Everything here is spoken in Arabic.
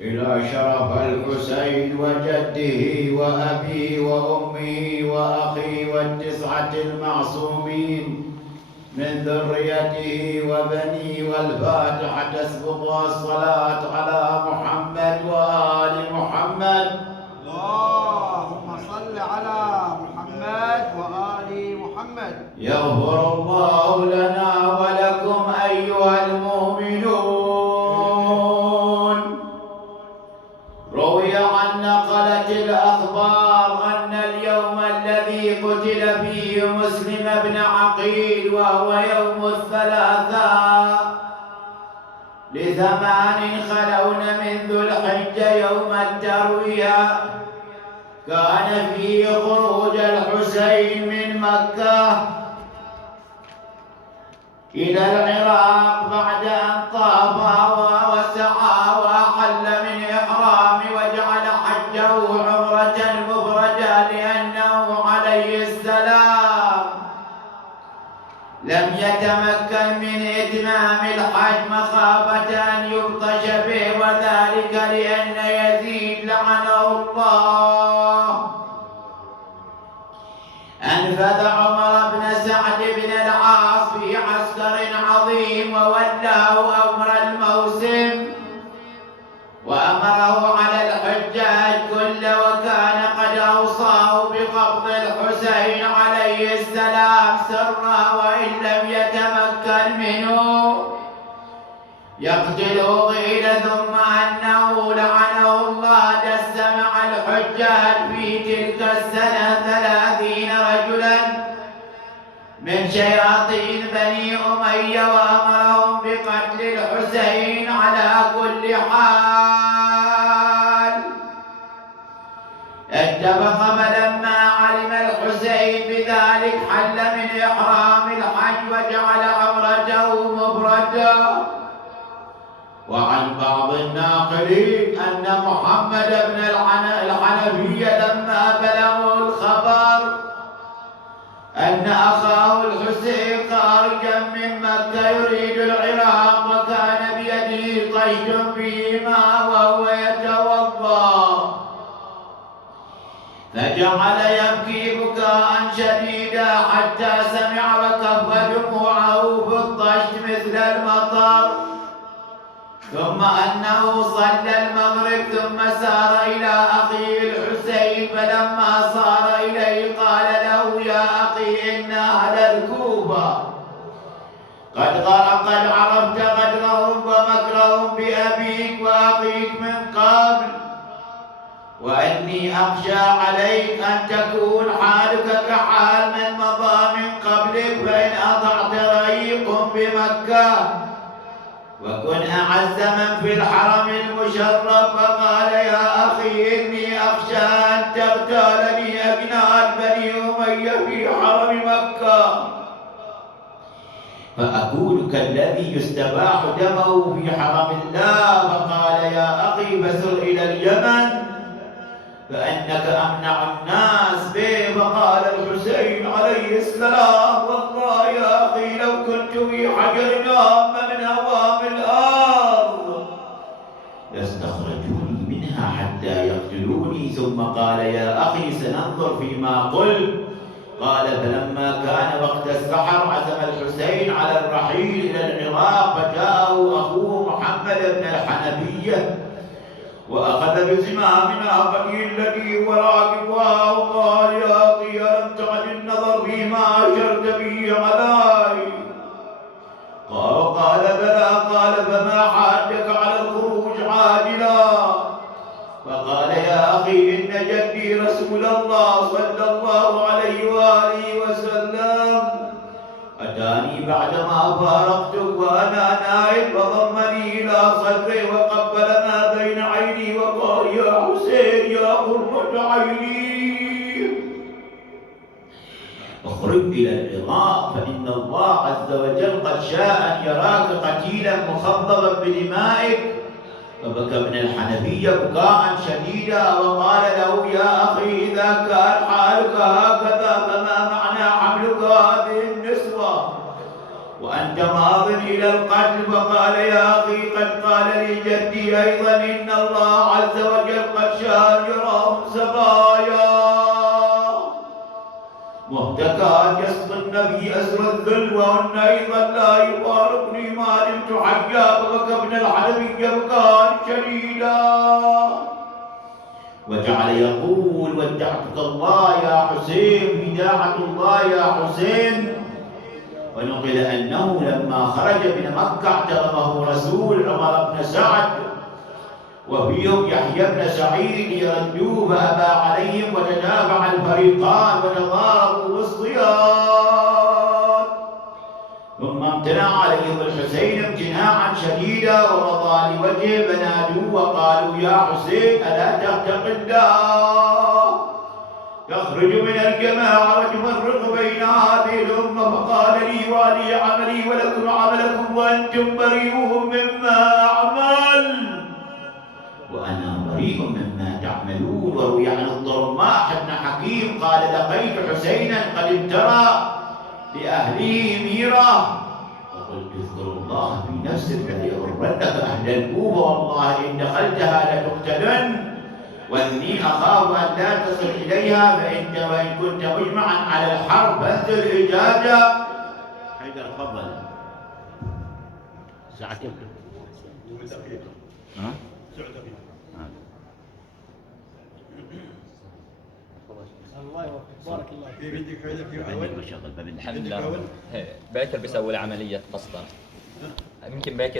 إلى شرف الحسين وجده وأبيه وأمه وأخيه والتسعة المعصومين من ذريته وبنيه، والفاتحة تسبقها الصلاة على محمد وآل محمد. اللهم صل على محمد وآل محمد. يغفر الله لنا ولكم أيها المؤمنون. روي عن نقلة الأخبار أن اليوم الذي قتل فيه مسلم بن عقيل وهو يوم الثلاثاء ل8 خلون من ذو الحجة يوم التروية، كان فيه خروج الحسين من مكة إلى العراق بعد أن طاف وسعى وأحل من إحرام وجعل حجه عمرة مفردة، لأنه عليه السلام لم يتمكن من إتمام الحج مخافة أن يبطش به، وذلك لأن يزيد لعنه الله أنفذ عمر بن سعد بن العاص في عسكر عظيم وولاه أمر الموسم وأمره على الحجاج كل، وكان قد أوصاه بقبض الحسين عليه السلام سرا، وإن لم يتمكن منه يقتله قيل، ثم أنه لعنه الله دس مع الحجاج في تلك السنة 30 رجلا من شياطين بني أمية، وأمرهم بقتل الحسين على كل حال. اتفق، فلما علم الحسين بذلك حل من إحرام الحج وجعل عمرته مفردا. وعن بعض الناقلين أن محمد بن الحنفية لما بلغه الخبر أن أخاه الحسين خارجا من مكة يريد العراق، وكان بيده طيش فيه ماء وهو يتوضأ، فجعل يبكي بكاء شديدا حتى سمع وكف دموعه في الطشت مثل المطر، ثم أنه صلى المغرب ثم سار إلى أخيه الحسين، فلما صار إليه قال له: يا أخي، إن أهل الكوفة قد عرفت غدرهم ومكرهم بأبيك وأخيك من قبل، وإني أخشى عليك أن تكون حالك كحال من مضى من قبلك، فإن أطعت رأيكم بمكة وكن أعز من في الحرم المشرف. فقال: يا أخي، إني أخشى أن تغتالني أجناد بني أمية في حرم مكة فأكون كالذي يستباح دمه في حرم الله. فقال: يا أخي، فسر إلى اليمن فإنك أمنع الناس به. فقال الحسين عليه السلام: والله يا أخي، لو كنت في حجر هام من هوام الأرض لاستخرجوني منها حتى يقتلوني. ثم قال: يا أخي، سننظر فيما قلت. قال: فلما كان وقت السحر عزم الحسين على الرحيل إلى العراق، فجاءه أخوه محمد بن الحنفية وأخذ بزمام ناقته التي هو راكبها، وقال: يا أخي، ألم تعد النظر فيما أشرت به علي؟ قال: بلى. قال: فما حاجك على الخروج عاجلا؟ فقال: يا أخي، إن جدي رسول الله صلى الله عليه وآله وسلم أتاني بعدما فارقتك وأنا نائم، فضمني إلى صدري وقبل ما بين عيني وقال: يا حسين، يا قرة عيني، اخرج إلى العراق، فإن الله عز وجل قد شاء أن يراك قتيلا مخضبا بدمائك. فبكى ابن الحنفية بكاء شديدا وقال له: يا أخي، إذا كان حالك هكذا فما معنى حملك هذه النسوة وأنت ماض إلى إلى القتل، فقال يا أخي قد قال لي جدي أيضا إن الله عز وجل قد شاجرهم سبايا محتكى جسد النبي أسر الذل، وأن أيضا لا يفارقني ما دمت حيا، فبكى ابن الحلبي بكاء شديدا وجعل يقول ودعتك الله يا حسين، وداعة الله يا حسين. ونقل أنه لما خرج من مكة اعترضه رسول عمر بن سعد وفيهم يحيى بن سعيد يردوه فأبى عليهم، وتدافع الفريقان وتضاربوا بالصياد، ثم امتنع عليهم الحسين امتناعا شديدا ومضى لوجهه، فنادوه وقالوا يا حسين ألا تتق الله تخرج من الجماعة وتفرق بين هذه الأمة؟ فقال لي ولي عملي ولكم عملكم وأنتم بريئون مما أعمل وأنا بريء مما تعملون. وروي عن الضرماح بن حكيم قال لقيت حسينا قد ابترى لأهله ميرة، فقلت اذكر الله في نفسك لا يغرنك أهل الكوفة، والله إن دخلتها لتقتلن، وإني أخاف أن لا تصل إليها، وإن كنت مجمعا على الحرب فانزل إجازة. حيدر تفضل. ساعة كم؟ ها؟ الله يوفقك، بارك الله فيك. بيدك حيدر في عندك مشاغل الحمد لله. باكر بيسوي له عملية قسطرة، يمكن باكر